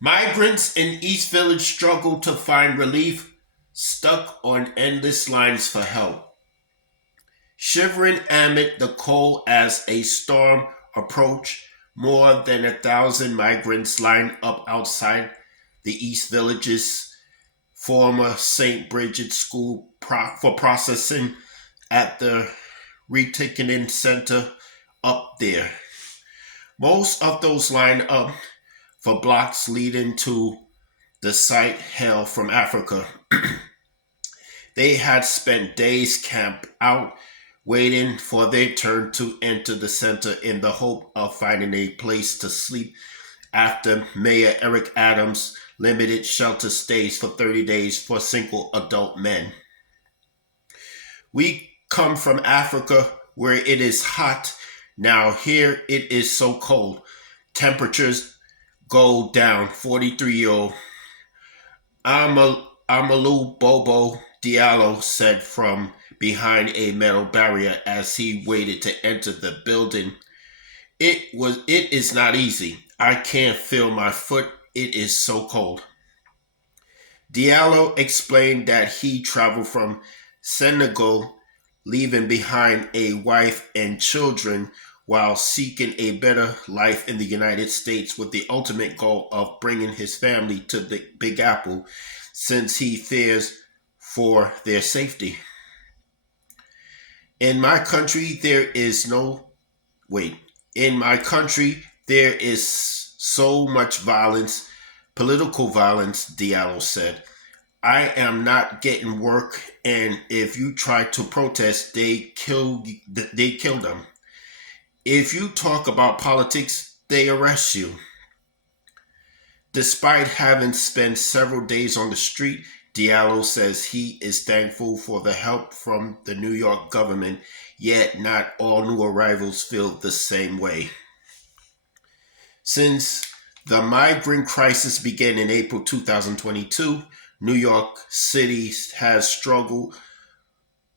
Migrants in East Village struggle to find relief, stuck on endless lines for help. Shivering amid the cold as a storm approached, more than 1,000 migrants lined up outside the East Village's former St. Bridget's School for processing at the reticketing center up there. Most of those lined up for blocks leading to the site hail from Africa. They had spent days camped out waiting for their turn to enter the center in the hope of finding a place to sleep after Mayor Eric Adams limited shelter stays for 30 days for single adult men. We come from Africa where it is hot. Now here it is so cold. Temperatures go down. 43-year-old Amalu Bobo Diallo said from behind a metal barrier as he waited to enter the building. It is not easy. I can't feel my foot. It is so cold. Diallo explained that he traveled from Senegal, leaving behind a wife and children while seeking a better life in the United States with the ultimate goal of bringing his family to the Big Apple since he fears for their safety. In my country, there is no wait. In my country, there is so much violence, political violence, Diallo said. I am not getting work, and if you try to protest, they kill them. If you talk about politics, they arrest you. Despite having spent several days on the street, Diallo says he is thankful for the help from the New York government, yet not all new arrivals feel the same way. Since the migrant crisis began in April 2022, New York City has struggled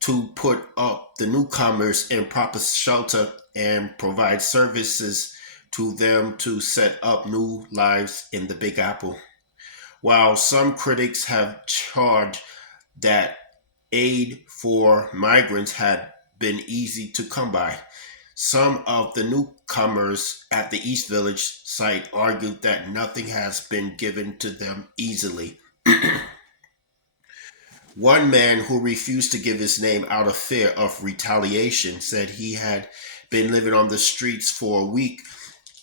to put up the newcomers in proper shelter and provide services to them to set up new lives in the Big Apple. While some critics have charged that aid for migrants had been easy to come by, some of the newcomers at the East Village site argued that nothing has been given to them easily. One man who refused to give his name out of fear of retaliation said he had been living on the streets for a week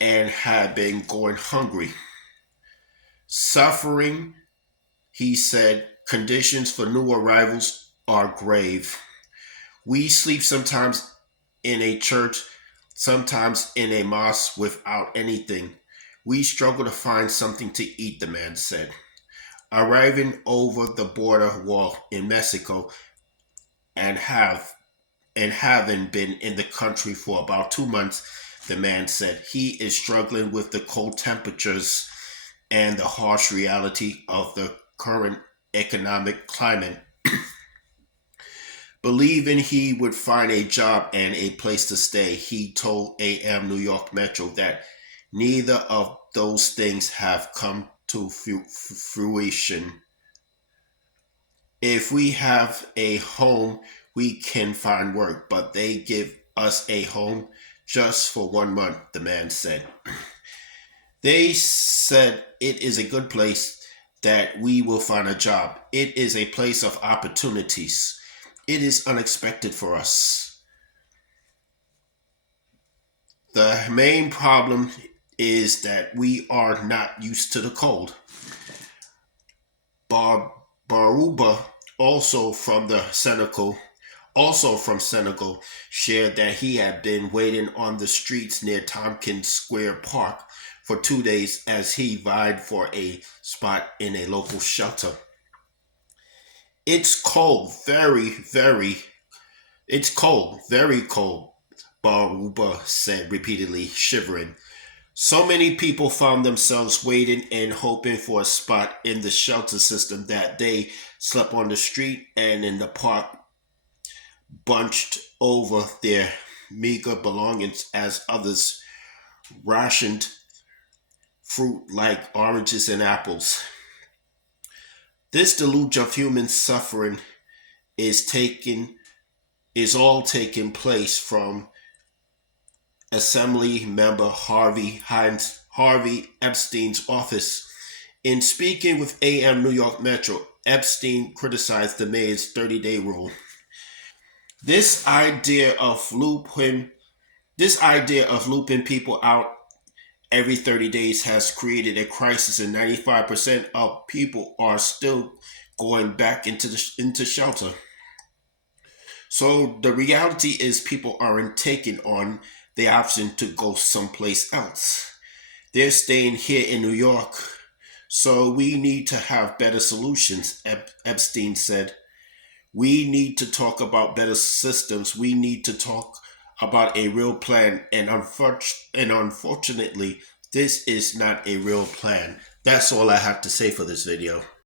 and had been going hungry. Suffering, he said, conditions for new arrivals are grave. We sleep sometimes in a church, sometimes in a mosque without anything. We struggle to find something to eat, the man said. Arriving over the border wall in Mexico and have and having been in the country for about 2 months, the man said he is struggling with the cold temperatures and the harsh reality of the current economic climate. Believing he would find a job and a place to stay, he told AM New York Metro that neither of those things have come to fruition. If we have a home, we can find work, but they give us a home just for 1 month, the man said. They said it is a good place that we will find a job. It is a place of opportunities. It is unexpected for us. The main problem is that we are not used to the cold. Bar- Baruba, also from Senegal, shared that he had been waiting on the streets near Tompkins Square Park for 2 days as he vied for a spot in a local shelter. It's cold, it's cold, very cold, Baruba said repeatedly, shivering. So many people found themselves waiting and hoping for a spot in the shelter system that they slept on the street and in the park, bunched over their meager belongings as others rationed fruit like oranges and apples. This deluge of human suffering is taking is all taking place from Assembly member Harvey Epstein's office. In speaking with AM New York Metro, Epstein criticized the mayor's 30-day rule. This idea of looping this idea of looping people out every 30 days has created a crisis, and 95% of people are still going back into shelter. So the reality is people aren't taking on the option to go someplace else. They're staying here in New York. So we need to have better solutions, Epstein said. We need to talk about better systems. We need to talk about a real plan. And unfortunately, this is not a real plan. That's all I have to say for this video.